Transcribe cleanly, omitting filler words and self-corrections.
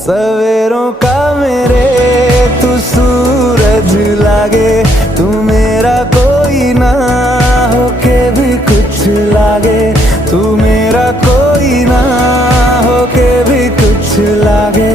सवेरों का मेरे तू सूरज लागे, तू मेरा कोई ना होके भी कुछ लागे, तू मेरा कोई ना होके भी कुछ लागे।